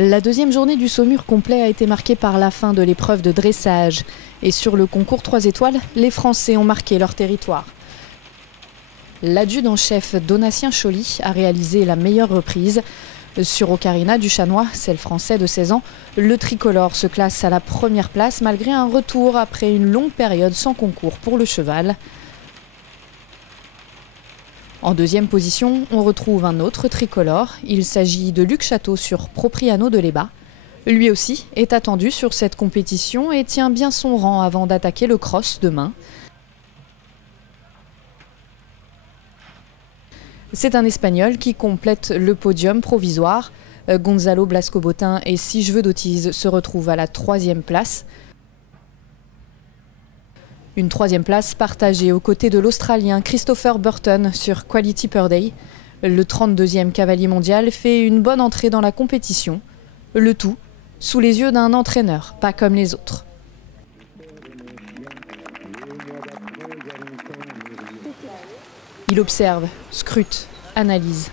La deuxième journée du Saumur complet a été marquée par la fin de l'épreuve de dressage. Et sur le concours 3 étoiles, les Français ont marqué leur territoire. L'adjudant-chef Donatien Choly a réalisé la meilleure reprise. Sur Ocarina du Chanois, celle français de 16 ans, le tricolore se classe à la première place malgré un retour après une longue période sans concours pour le cheval. En deuxième position, on retrouve un autre tricolore. Il s'agit de Luc Château sur Propriano de l'Eba. Lui aussi est attendu sur cette compétition et tient bien son rang avant d'attaquer le cross demain. C'est un Espagnol qui complète le podium provisoire. Gonzalo Blasco-Botin et Si je veux d'Autise se retrouvent à la 3e place. Une 3e place partagée aux côtés de l'Australien Christopher Burton sur Quality Per Day. Le 32e cavalier mondial fait une bonne entrée dans la compétition. Le tout sous les yeux d'un entraîneur, pas comme les autres. Il observe, scrute, analyse.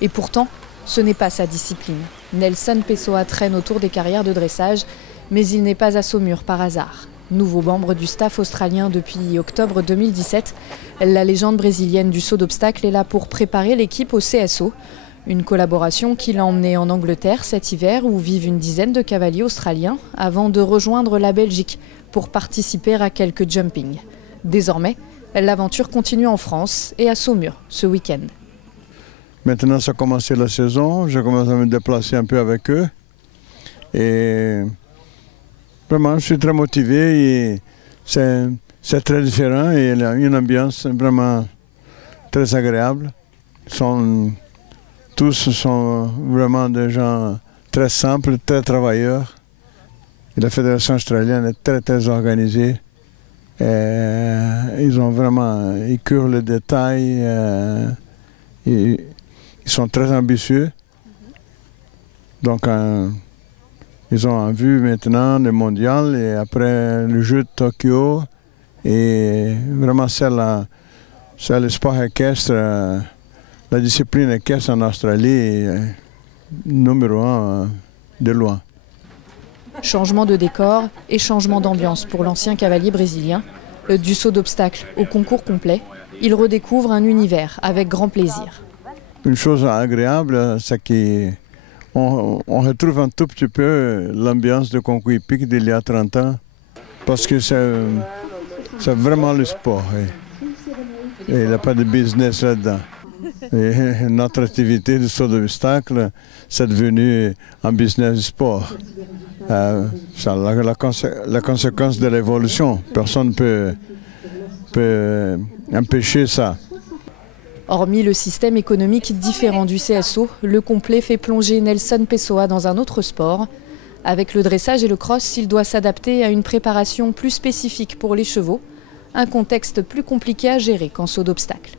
Et pourtant, ce n'est pas sa discipline. Nelson Pessoa traîne autour des carrières de dressage, mais il n'est pas à Saumur par hasard. Nouveau membre du staff australien depuis octobre 2017, la légende brésilienne du saut d'obstacle est là pour préparer l'équipe au CSO. Une collaboration qui l'a emmené en Angleterre cet hiver où vivent une dizaine de cavaliers australiens avant de rejoindre la Belgique pour participer à quelques jumpings. Désormais, l'aventure continue en France et à Saumur ce week-end. Maintenant, ça a commencé la saison, je commence à me déplacer un peu avec eux. Et vraiment, je suis très motivé et c'est très différent et il y a une ambiance vraiment très agréable. Tous sont vraiment des gens très simples, très travailleurs. Et la fédération australienne est très organisée. Ils ont vraiment, ils curent les détails, ils sont très ambitieux. Donc, ils ont en vue maintenant le mondial et après le jeu de Tokyo. Et vraiment, c'est le sport équestre, la discipline équestre en Australie, numéro 1 de loin. Changement de décor et changement d'ambiance pour l'ancien cavalier brésilien. Du saut d'obstacle au concours complet, il redécouvre un univers avec grand plaisir. Une chose agréable, c'est qu'on retrouve un tout petit peu l'ambiance de concours hippique d'il y a 30 ans, parce que c'est vraiment le sport. Et il n'y a pas de business là-dedans. Et notre activité de saut d'obstacle, c'est devenu un business sport. C'est la conséquence de l'évolution. Personne ne peut empêcher ça. Hormis le système économique différent du CSO, le complet fait plonger Nelson Pessoa dans un autre sport. Avec le dressage et le cross, il doit s'adapter à une préparation plus spécifique pour les chevaux, un contexte plus compliqué à gérer qu'en saut d'obstacle.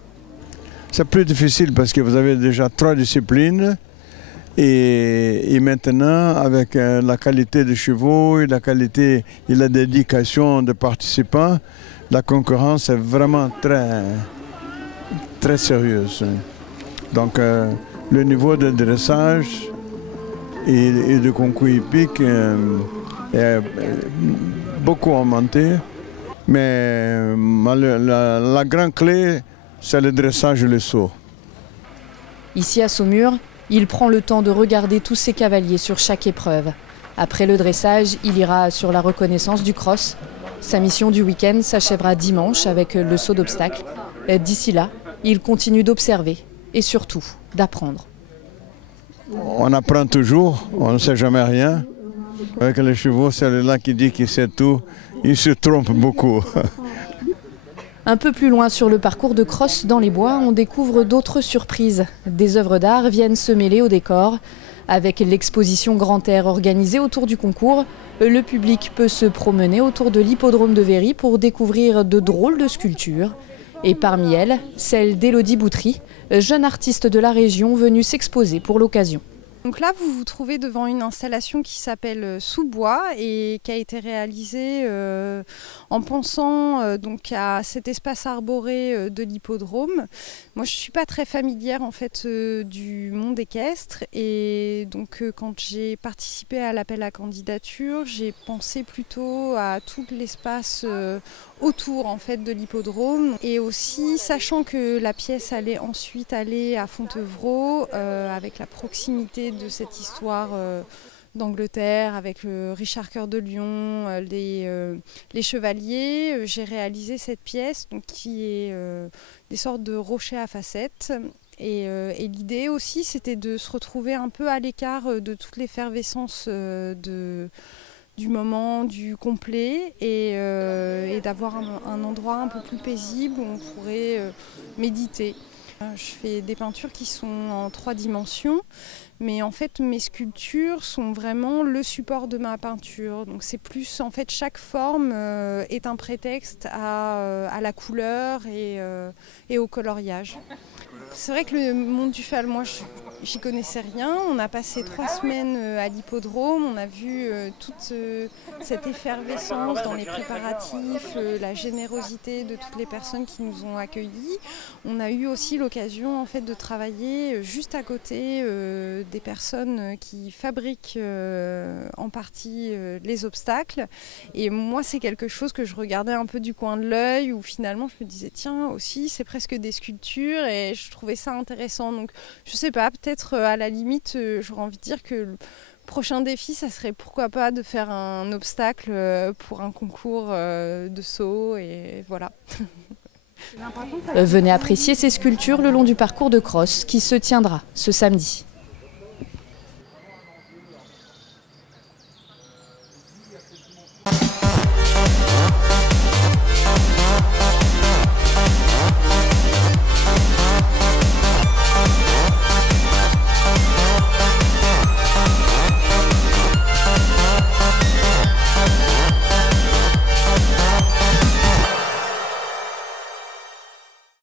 C'est plus difficile parce que vous avez déjà 3 disciplines et maintenant avec la qualité des chevaux et la qualité et la dédication des participants, la concurrence est vraiment très sérieuse. Donc le niveau de dressage et de concours hippique est beaucoup augmenté, mais la grande clé, c'est le dressage et le saut. Ici à Saumur, il prend le temps de regarder tous ses cavaliers sur chaque épreuve. Après le dressage, il ira sur la reconnaissance du cross. Sa mission du week-end s'achèvera dimanche avec le saut d'obstacle. D'ici là, il continue d'observer et surtout d'apprendre. On apprend toujours, on ne sait jamais rien. Avec les chevaux, celui-là qui dit qu'il sait tout, il se trompe beaucoup. Un peu plus loin sur le parcours de cross dans les bois, on découvre d'autres surprises. Des œuvres d'art viennent se mêler au décor. Avec l'exposition Grand Air organisée autour du concours, le public peut se promener autour de l'hippodrome de Véry pour découvrir de drôles de sculptures. Et parmi elles, celle d'Élodie Boutry, jeune artiste de la région venue s'exposer pour l'occasion. Donc là, vous vous trouvez devant une installation qui s'appelle Sous-bois et qui a été réalisée en pensant donc à cet espace arboré de l'hippodrome. Moi, je ne suis pas très familière en fait du monde équestre et donc quand j'ai participé à l'appel à candidature, j'ai pensé plutôt à tout l'espace autour en fait de l'hippodrome et aussi sachant que la pièce allait ensuite aller à Fontevraud avec la proximité de cette histoire d'Angleterre avec Richard Cœur de Lion, les chevaliers. J'ai réalisé cette pièce donc, qui est des sortes de rochers à facettes. Et l'idée aussi, c'était de se retrouver un peu à l'écart de toute l'effervescence du moment, du complet, et d'avoir un endroit un peu plus paisible où on pourrait méditer. Je fais des peintures qui sont en 3 dimensions, mais en fait mes sculptures sont vraiment le support de ma peinture. Donc c'est plus, en fait chaque forme est un prétexte à la couleur et au coloriage. C'est vrai que le monde du cheval, moi j'y connaissais rien. On a passé 3 semaines à l'hippodrome, on a vu toute cette effervescence dans les préparatifs, la générosité de toutes les personnes qui nous ont accueillis. On a eu aussi l'occasion en fait, de travailler juste à côté des personnes qui fabriquent en partie les obstacles. Et moi c'est quelque chose que je regardais un peu du coin de l'œil où finalement je me disais tiens aussi c'est presque des sculptures et je trouvais ça intéressant. Donc je sais pas, peut-être à la limite j'aurais envie de dire que le prochain défi ça serait pourquoi pas de faire un obstacle pour un concours de saut et voilà. Venez apprécier ces sculptures le long du parcours de cross qui se tiendra ce samedi.